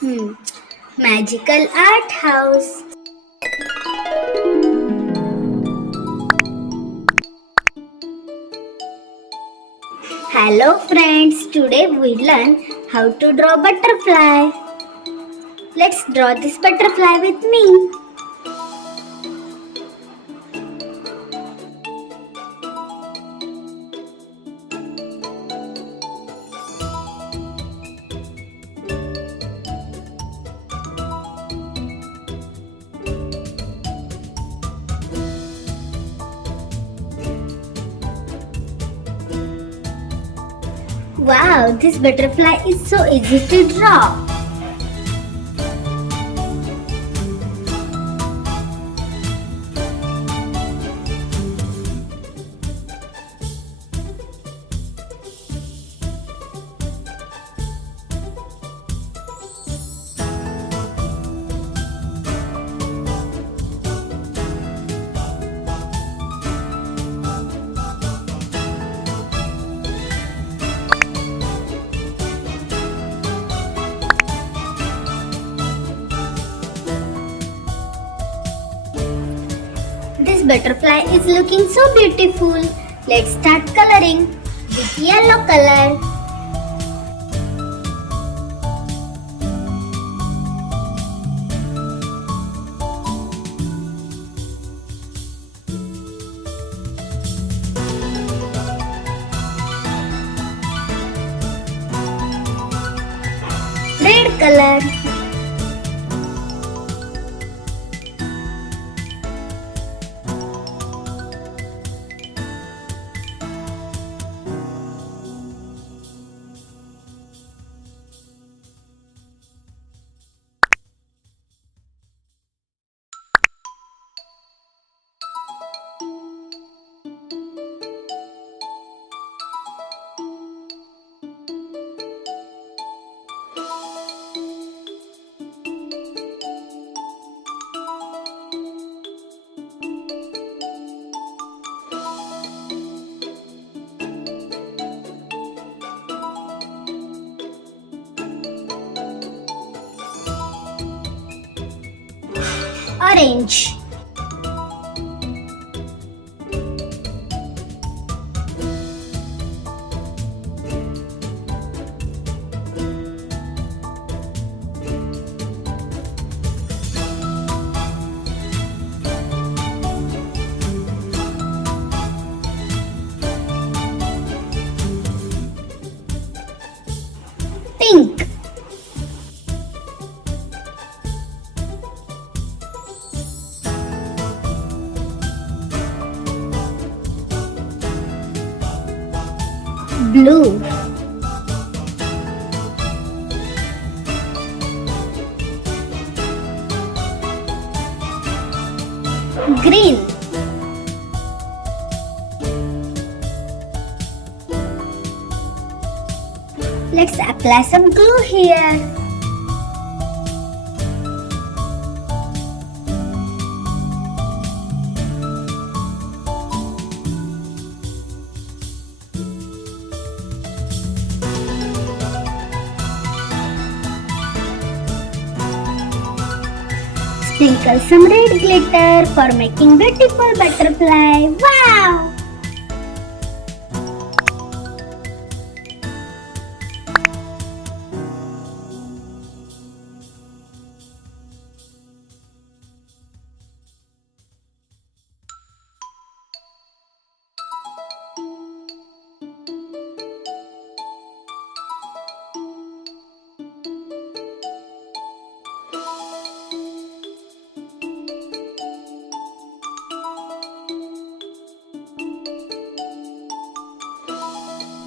Hmm. Magical art house. Hello friends, today we learn how to draw butterfly. Let's draw this butterfly with me. Wow, this butterfly is so easy to draw. This butterfly is looking so beautiful. Let's start coloring with yellow color. Red color. Orange. Pink. Blue. Green. Let's apply some glue here. Sprinkle some red glitter for making beautiful butterfly. Wow!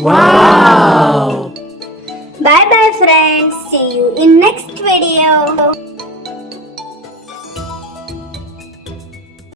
Wow! Bye bye friends. See you in next video.